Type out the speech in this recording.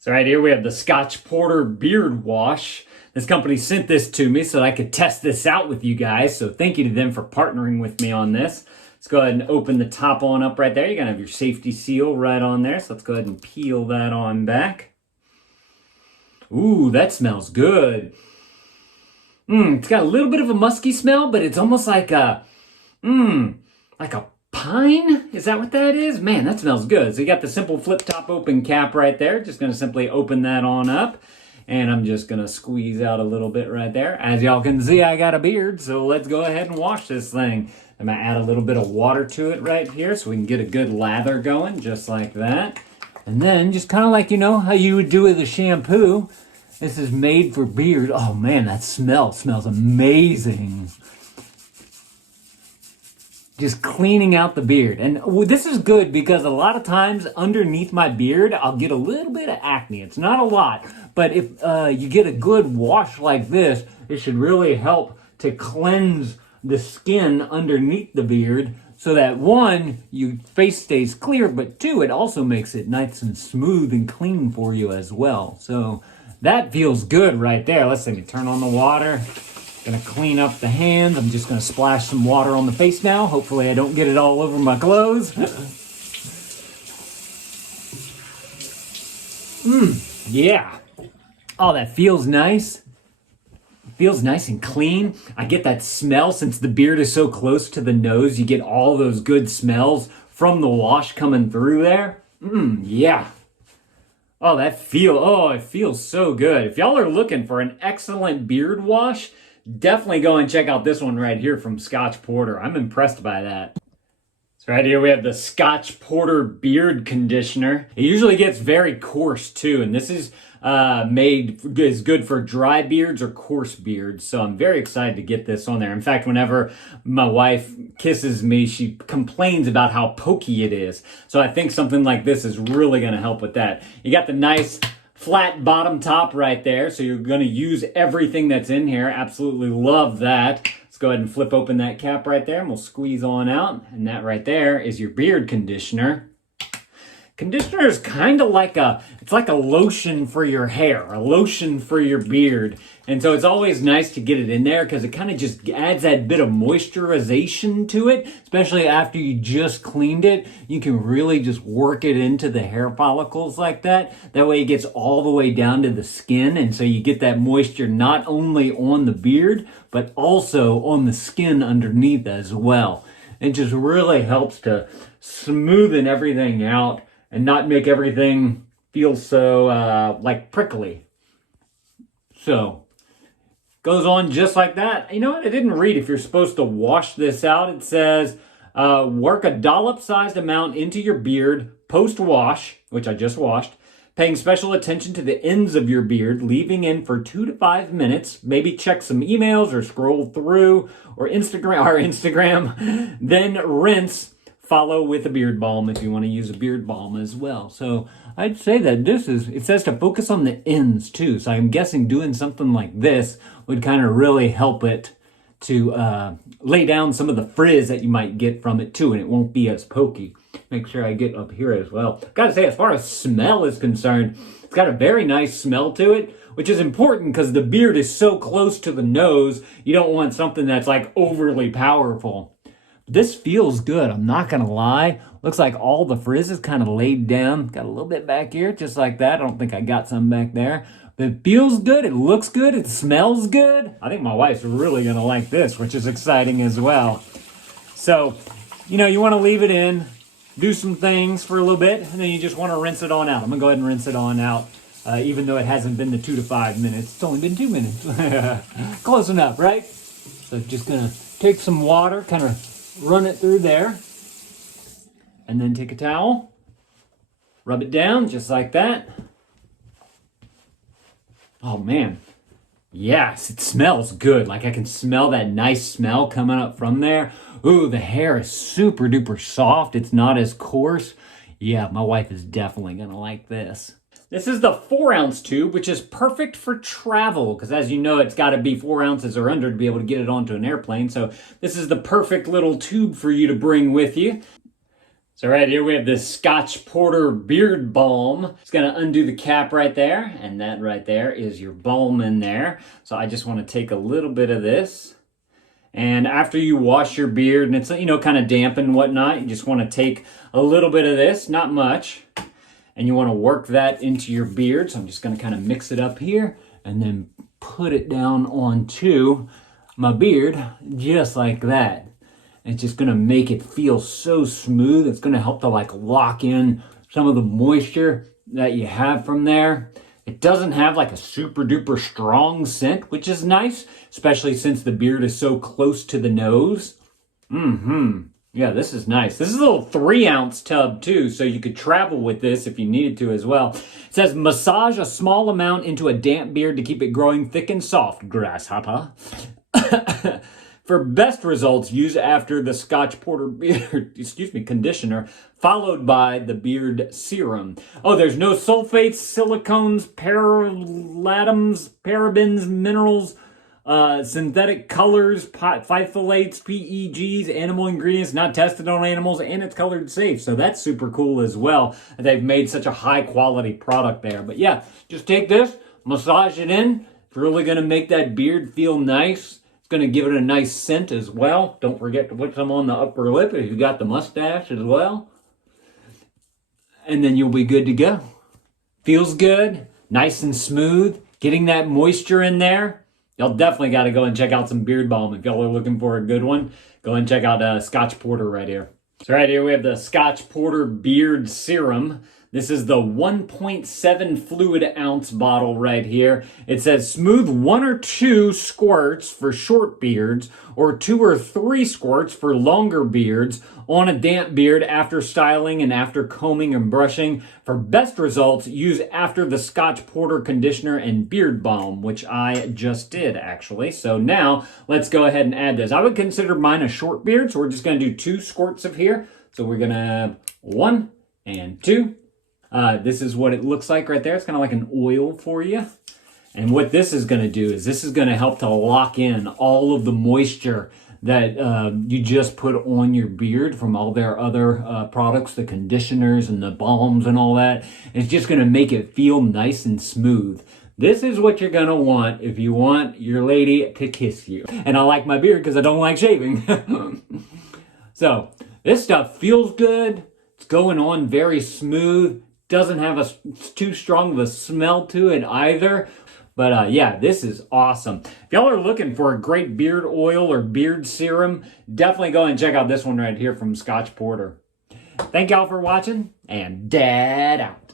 So right here we have the Scotch Porter Beard Wash. This company sent this to me so that I could test this out with you guys. So thank you to them for partnering with me on this. Let's go ahead and open the top on up right there. You're gonna have your safety seal right on there. So let's go ahead and peel that on back. Ooh, that smells good. It's got a little bit of a musky smell, but it's almost like a pine? Is that what that is? Man, that smells good. So you got the simple flip top open cap right there. Just gonna simply open that on up. And I'm just gonna squeeze out a little bit right there. As y'all can see, I got a beard, so let's go ahead and wash this thing. I'm gonna add a little bit of water to it right here so we can get a good lather going, just like that. And then just kind of like, how you would do with a shampoo. This is made for beard. Oh man, that smells amazing. Just cleaning out the beard. And this is good because a lot of times underneath my beard, I'll get a little bit of acne. It's not a lot, but if you get a good wash like this, it should really help to cleanse the skin underneath the beard so that one, your face stays clear, but two, it also makes it nice and smooth and clean for you as well. So that feels good right there. Let's see, turn on the water. Gonna clean up the hands. I'm just gonna splash some water on the face now. Hopefully I don't get it all over my clothes. Yeah. Oh, that feels nice. Feels nice and clean. I get that smell since the beard is so close to the nose. You get all those good smells from the wash coming through there. Yeah. Oh, it feels so good. If y'all are looking for an excellent beard wash, definitely go and check out this one right here from Scotch Porter. I'm impressed by that. So right here we have the Scotch Porter Beard Conditioner. It usually gets very coarse too, and this is good for dry beards or coarse beards. So I'm very excited to get this on there. In fact, whenever my wife kisses me, she complains about how pokey it is. So I think something like this is really going to help with that. You got the nice flat bottom top right there, so you're going to use everything that's in here. Absolutely love that. Let's go ahead and flip open that cap right there, and we'll squeeze on out. And that right there is your beard conditioner. Conditioner is kind of like it's like a lotion for your hair, a lotion for your beard. And so it's always nice to get it in there because it kind of just adds that bit of moisturization to it, especially after you just cleaned it. You can really just work it into the hair follicles like that. That way it gets all the way down to the skin. And so you get that moisture not only on the beard, but also on the skin underneath as well. It just really helps to smoothen everything out and not make everything feel so like prickly. So goes on just like that. You know what? I didn't read if you're supposed to wash this out. It says work a dollop-sized amount into your beard post-wash, which I just washed, paying special attention to the ends of your beard, leaving in for 2 to 5 minutes. Maybe check some emails or scroll through or Instagram, then rinse. Follow with a beard balm if you want to use a beard balm as well. So I'd say that it says to focus on the ends too. So I'm guessing doing something like this would kind of really help it to lay down some of the frizz that you might get from it too, and it won't be as pokey. Make sure I get up here as well. Gotta say, as far as smell is concerned, it's got a very nice smell to it, which is important because the beard is so close to the nose. You don't want something that's like overly powerful. This feels good, I'm not gonna lie. Looks like all the frizz is kind of laid down. Got a little bit back here, just like that. I don't think I got some back there. But it feels good, it looks good, it smells good. I think my wife's really gonna like this, which is exciting as well. So, you wanna leave it in, do some things for a little bit, and then you just wanna rinse it on out. I'm gonna go ahead and rinse it on out, even though it hasn't been the 2 to 5 minutes. It's only been 2 minutes. Close enough, right? So just gonna take some water, kind of run it through there, and then take a towel, rub it down just like that. Oh man, yes, it smells good. Like I can smell that nice smell coming up from there. Ooh, the hair is super duper soft. It's not as coarse. Yeah, my wife is definitely gonna like this. This is the 4-ounce tube, which is perfect for travel, because as you know, it's got to be 4 ounces or under to be able to get it onto an airplane. So this is the perfect little tube for you to bring with you. So right here we have this Scotch Porter Beard Balm. It's gonna undo the cap right there, and that right there is your balm in there. So I just wanna take a little bit of this. And after you wash your beard and it's, kind of damp and whatnot, you just wanna take a little bit of this, not much, and you wanna work that into your beard. So I'm just gonna kind of mix it up here and then put it down onto my beard, just like that. It's just gonna make it feel so smooth. It's gonna help to lock in some of the moisture that you have from there. It doesn't have a super duper strong scent, which is nice, especially since the beard is so close to the nose. Yeah, this is nice. This is a little 3-ounce tub too, so you could travel with this if you needed to as well. It says massage a small amount into a damp beard to keep it growing thick and soft, grasshopper. For best results, use after the Scotch Porter Beard, Conditioner, followed by the Beard Serum. Oh, there's no sulfates, silicones, parabens, minerals, synthetic colors, phytalates, PEGs, animal ingredients not tested on animals, and it's colored safe. So that's super cool as well. They've made such a high quality product there. But yeah, just take this, massage it in. It's really going to make that beard feel nice. Going to give it a nice scent as well. Don't forget to put some on the upper lip if you got the mustache as well. And then you'll be good to go. Feels good, nice and smooth, getting that moisture in there. Y'all definitely got to go and check out some beard balm. If y'all are looking for a good one, go and check out Scotch Porter right here. So right here we have the Scotch Porter Beard Serum. This is the 1.7 fluid ounce bottle right here. It says smooth 1 or 2 squirts for short beards or 2 or 3 squirts for longer beards on a damp beard after styling and after combing and brushing. For best results, use after the Scotch Porter Conditioner and Beard Balm, which I just did actually. So now let's go ahead and add this. I would consider mine a short beard, so we're just going to do 2 squirts of here. So we're going to have 1 and 2. This is what it looks like right there. It's kind of like an oil for you. And what this is going to do is this is going to help to lock in all of the moisture that you just put on your beard from all their other products, the conditioners and the balms and all that. It's just going to make it feel nice and smooth. This is what you're going to want if you want your lady to kiss you. And I like my beard because I don't like shaving. So this stuff feels good. It's going on very smooth. Doesn't have too strong of a smell to it either. But yeah, this is awesome. If y'all are looking for a great beard oil or beard serum, definitely go and check out this one right here from Scotch Porter. Thank y'all for watching, and Dad out.